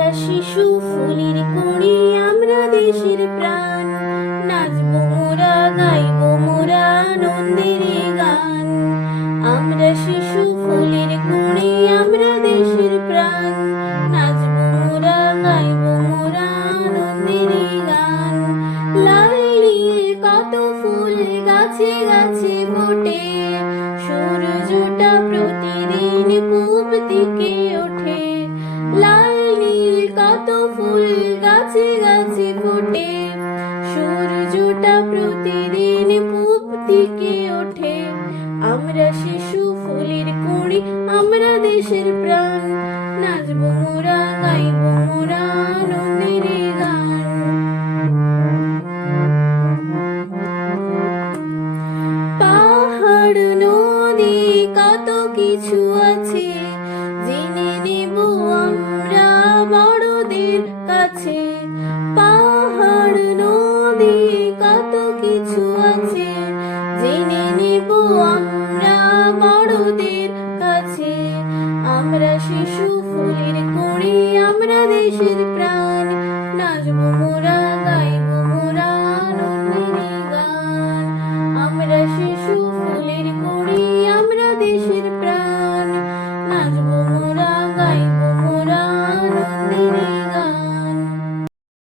আমরা শিশু ফুলের কুঁড়ি, আমরা দেশের প্রাণ। নাচবো মোরা, গাইবো মোরা আনন্দের গান। আমরা শিশু ফুলের কুঁড়ি, আমরা দেশের প্রাণ। নাচবো মোরা, গাইবো মোরা আনন্দের গান। লাল নীল কত ফুল গাছে গাছে ফোটে, সূর্যটা প্রতিদিন পূব দিকে ওঠে। লাল নীল কত ফুল গাছে গাছে ফোটে, সূর্যটা প্রতিদিন পূব দিকে ওঠে। আমরা শিশু ফুলের কুঁড়ি, আমরা দেশের প্রাণ। নাচবো মোরা, গাইবো মোরা আনন্দের গান। পাহাড় নদী কত কিছু আছে, জেনে নেব আমরা বড়দের কাছে। পাহাড় নদী কত কিছু আছে, জেনে নেব আমরা বড়দের কাছে। আমরা শিশু ফুলের কুঁড়ি, আমরা দেশের প্রাণ। নাচবো মোরা, গাইবো